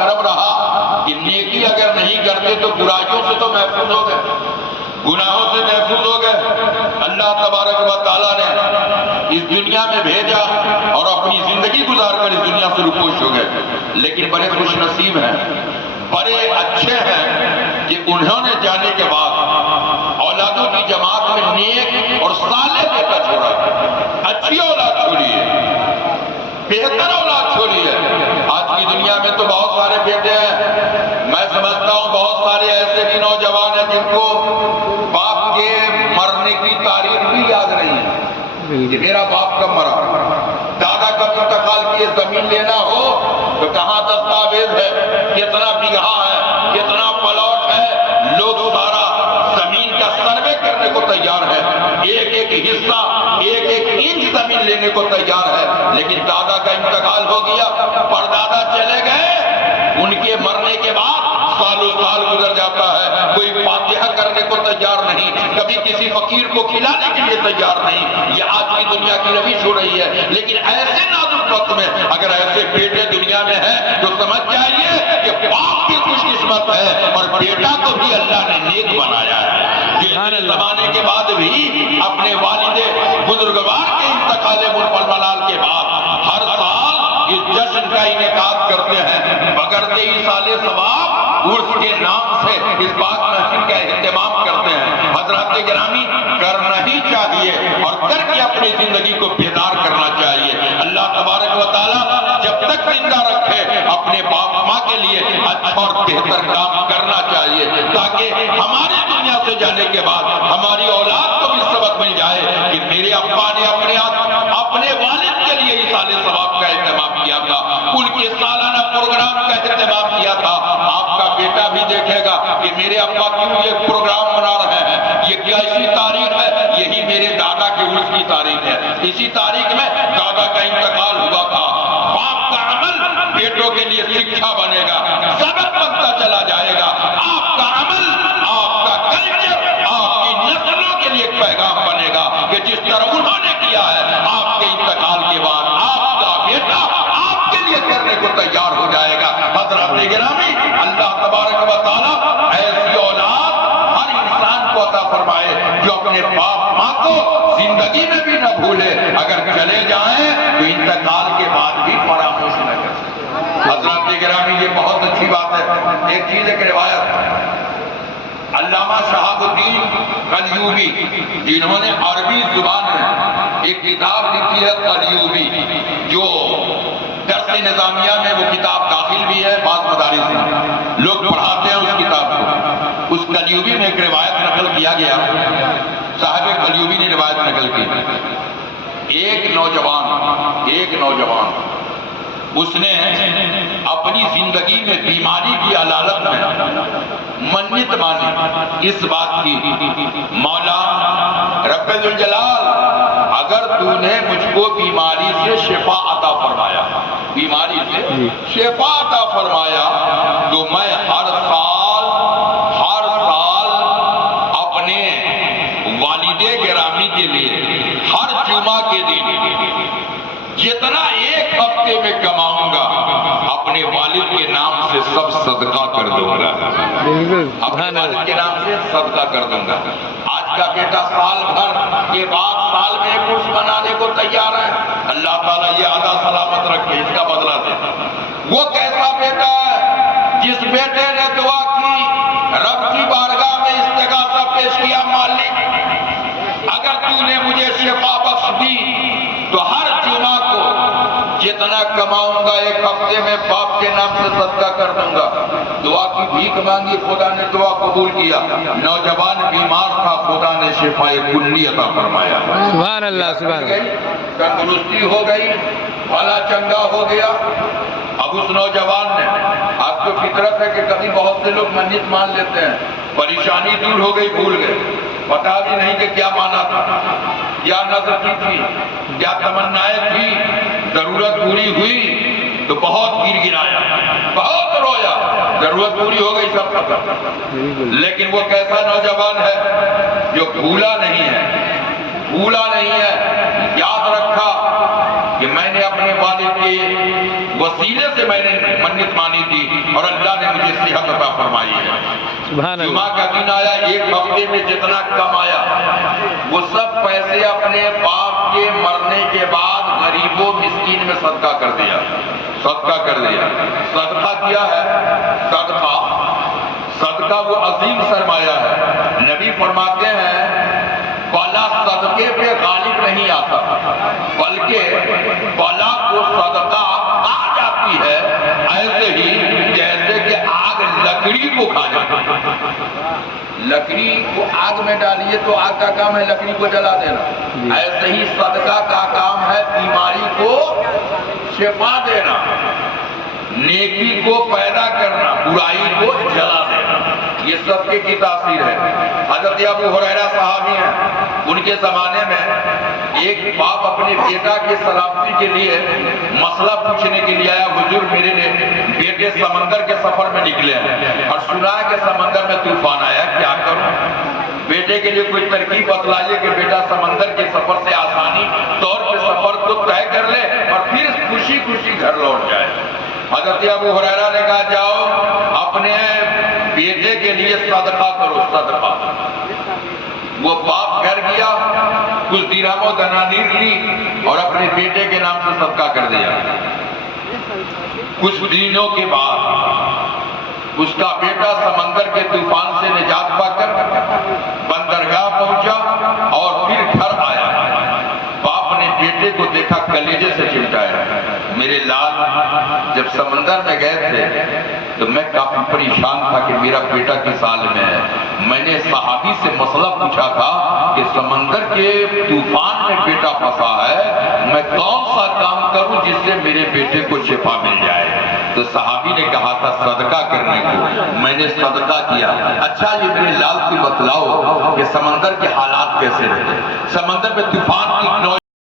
عرب رہا کہ نیکی اگر نہیں کرتے تو برائیوں سے تو محفوظ ہو گئے، گناہوں سے محفوظ ہو گئے۔ اللہ تبارک و تعالیٰ نے اس دنیا میں بھیجا اور اپنی زندگی گزار کر اس دنیا سے روپوش ہو گئے، لیکن بڑے خوش نصیب ہیں، بڑے اچھے ہیں کہ انہوں نے جانے کے بعد اولادوں کی جماعت میں نیک اور صالح بیٹا چھوڑا، اچھی اولاد چھوڑی ہے، بہتر اولاد چھوڑی ہے۔ آج کی دنیا میں تو بہت سارے بیٹے ہیں، میں سمجھتا ہوں بہت سارے ایسے بھی نوجوان ہیں جن کو باپ کے مرنے کی تاریخ بھی یاد نہیں ہے کہ میرا باپ کب مرا، دادا کب انتقال کیے۔ زمین لینا ہو تو کہاں دستاویز ہے، کتنا بیگھا ہے، کتنا پلاٹ ہے، لوگ سارا زمین کا سروے کرنے کو تیار ہے، ایک ایک حصہ، ایک ایک انچ زمین لینے کو تیار ہے۔ لیکن دادا کا انتقال ہو گیا، پردادا چلے گئے، ان کے مرنے کے بعد سالوں سال گزر جاتا ہے، کوئی فاتحہ کرنے کو تیار نہیں، کبھی کسی فقیر کو کھلانے کے لیے تیار نہیں۔ یہ آج کی دنیا کی روش ہو رہی ہے۔ لیکن ایسے نازک وقت میں اگر ایسے بیٹے دنیا میں ہیں تو سمجھ جائیے کہ باپ کی خوش قسمت ہے اور بیٹا کو بھی اللہ نے نیک بنایا ہے، جو اتنے زمانے کے بعد بھی اپنے والد بزرگوار کے انتقال منفرد کے بعد ہر سال اس جشن کا انعقاد کرتے ہیں، بغرض ایصال ثواب عرس کے نام سے اس بات محفل کا اہتمام کرتے ہیں۔ حضرات گرامی، کرنا ہی چاہیے اور کر کے اپنی زندگی کو بیدار کرنا چاہیے۔ اللہ تبارک و تعالیٰ جب تک زندہ رکھے اپنے باپ ماں کے لیے اچھا اور بہتر کام کرنا چاہیے، تاکہ ہماری دنیا سے جانے کے بعد ہماری اولاد کو بھی سبق مل جائے کہ میرے ابا نے اپنے والد کے لیے ایصال ثواب کا اہتمام کیا تھا، ان کے سالانہ پروگرام کا اہتمام کیا تھا۔ آپ کا بیٹا بھی دیکھے گا کہ میرے ابا کیوں یہ پروگرام منا رہے ہیں، یہ کیا اسی تاریخ ہے، یہی میرے دادا کے عرس کی تاریخ ہے، اسی تاریخ میں دادا کا انتقال ہوا تھا۔ باپ کا عمل بیٹوں کے لیے سکھا بنے گا، سبق بنتا چلا جائے گا۔ آپ کا عمل، آپ کا کلچر آپ کی نسلوں کے لیے ایک پیغام بنے گا کہ جس طرح انہوں نے کیا ہے، آپ کے انتقال کے بعد آپ کا بیٹا آپ کے لیے کرنے کو تیار ہو جائے گا۔ حضرات گرامی، اللہ تبارک و تعالیٰ ایسی اولاد ہر انسان کو عطا فرمائے جو اپنے باپ ماں کو زندگی میں بھی نہ بھولے، اگر چلے جائیں تو انتقال کے بعد بھی فراموش نہ کرے۔ حضرات گرامی، یہ بہت اچھی بات ہے۔ ایک چیز، ایک روایت، علامہ شہاب الدین قلیوبی جنہوں نے عربی زبان میں ایک کتاب لکھی ہے قلیوبی، جو درس نظامیہ میں وہ کتاب داخل بھی ہے، بعض مدارس میں لوگ پڑھاتے ہیں اس کتاب کو۔ اس قلیوبی میں ایک روایت نقل کیا گیا، صاحب قلیوبی نے روایت نقل کی، ایک نوجوان اس نے اپنی زندگی میں بیماری کی علالت میں منت مانی اس بات کی، مولا رب ذوالجلال، اگر تو نے مجھ کو بیماری سے شفا عطا فرمایا، بیماری سے شفا عطا فرمایا، تو میں ہر سال اپنے والد گرامی کے لیے ہر جمعہ کے دن جتنا ایک ہفتے میں کماؤں گا اپنے والد کے نام سے سب صدقہ کر دوں گا، اپنے والد کے نام سے صدقہ کر دوں گا۔ آج کا بیٹا سال بھر کے بعد سال میں ایک عرس منانے کو تیار ہے، اللہ تعالیٰ یہ عطا سلامت رکھے، اس کا بدلہ دے۔ وہ کیسا بیٹا ہے جس بیٹے نے دعا کی، رب کی بارگاہ میں استغاثہ پیش کیا، مالک اگر تو نے مجھے شفا بخش دی تو ہر جمعہ کو جتنا کماؤں گا ایک ہفتے میں باپ کے نام سے صدقہ کر دوں گا۔ دعا کی بھیک مانگی، خدا نے دعا قبول کیا، نوجوان بیمار تھا، خدا نے شفا کلی عطا فرمایا، سبحان اللہ، سبحان اللہ، تندرستی ہو گئی، بھلا چنگا ہو گیا۔ اب اس نوجوان نے، آپ کو فطرت ہے کہ کبھی بہت سے لوگ منت مان لیتے ہیں، پریشانی دور ہو گئی، بھول گئے، پتا بھی نہیں کہ کیا مانا تھا، کیا نظر کی تھی، کیا تمنائیں تھی، ضرورت پوری ہوئی تو بہت گر گرایا، بہت رویا، ضرورت پوری ہو گئی، سب ختم۔ لیکن وہ کیسا نوجوان ہے جو بھولا نہیں ہے، یاد رکھا کہ میں نے اپنے والد کے وسیلے سے میں نے منت مانی تھی اور اللہ نے مجھے صحت عطا فرمائی ہے۔ سبحان اللہ۔ جمعہ کا دن آیا، ایک ہفتے میں جتنا کمایا وہ سب پیسے اپنے باپ کے مرنے کے بعد غریب و مسکین میں صدقہ کر دیا۔ صدقہ کر دیا۔ صدقہ کیا ہے؟ صدقہ وہ عظیم سرمایہ ہے۔ نبی فرماتے ہیں بلا صدقے پہ غالب نہیں آتا، بلکہ بلا کو صدقہ آ جاتی ہے، ایسے ہی جیسے کہ آگ لکڑی کو کھا جاتی ہے۔ لکڑی کو آگ میں ڈالیے تو آگ کا کام ہے لکڑی کو جلا دینا، ایسے ہی صدقہ کا کام ہے بیماری کو شفا دینا، نیکی کو پیدا کرنا، برائی کو جلا دینا۔ یہ صدقے کی تاثیر ہے۔ حضرت ابو ہریرہ صحابی ہیں، ان کے زمانے میں ایک باپ اپنے بیٹا کی سلامتی کے لیے مسئلہ پوچھنے کے لیے آیا، حضور میرے بیٹے سمندر کے سفر میں نکلے ہیں اور سنا ہے کہ سمندر میں طوفان آیا، کیا کروں؟ بیٹے کے لیے کوئی ترکیب بتلائیے کہ بیٹا سمندر کے سفر سے آسانی طور پہ سفر کو طے کر لے اور پھر خوشی خوشی گھر لوٹ جائے۔ حضرت ابو ہریرہ نے کہا جاؤ اپنے بیٹے کے لیے صدقہ کرو، صدقہ۔ وہ باپ گھر گیا، کچھ درہم و دنانیر لی اور اپنے بیٹے کے نام سے صدقہ کر دیا۔ کچھ دنوں کے بعد اس کا بیٹا سمندر کے طوفان سے نجات پا کر بندرگاہ پہنچا اور پھر گھر آیا۔ باپ نے بیٹے کو دیکھا، کلیجے سے چمٹایا، میرے لال جب سمندر میں گئے تھے تو میں کافی پریشان تھا کہ میرا بیٹا کس حال میں ہے۔ میں نے صحابی سے مسئلہ پوچھا تھا کہ سمندر کے طوفان میں بیٹا پھنسا ہے، میں کون سا کام کروں جس سے میرے بیٹے کو شفا مل جائے؟ تو صحابی نے کہا تھا صدقہ کرنے کو، میں نے صدقہ کیا۔ اچھا یہ میرے لال کو بتلاؤ کہ سمندر کے حالات کیسے رہے؟ سمندر میں طوفان کی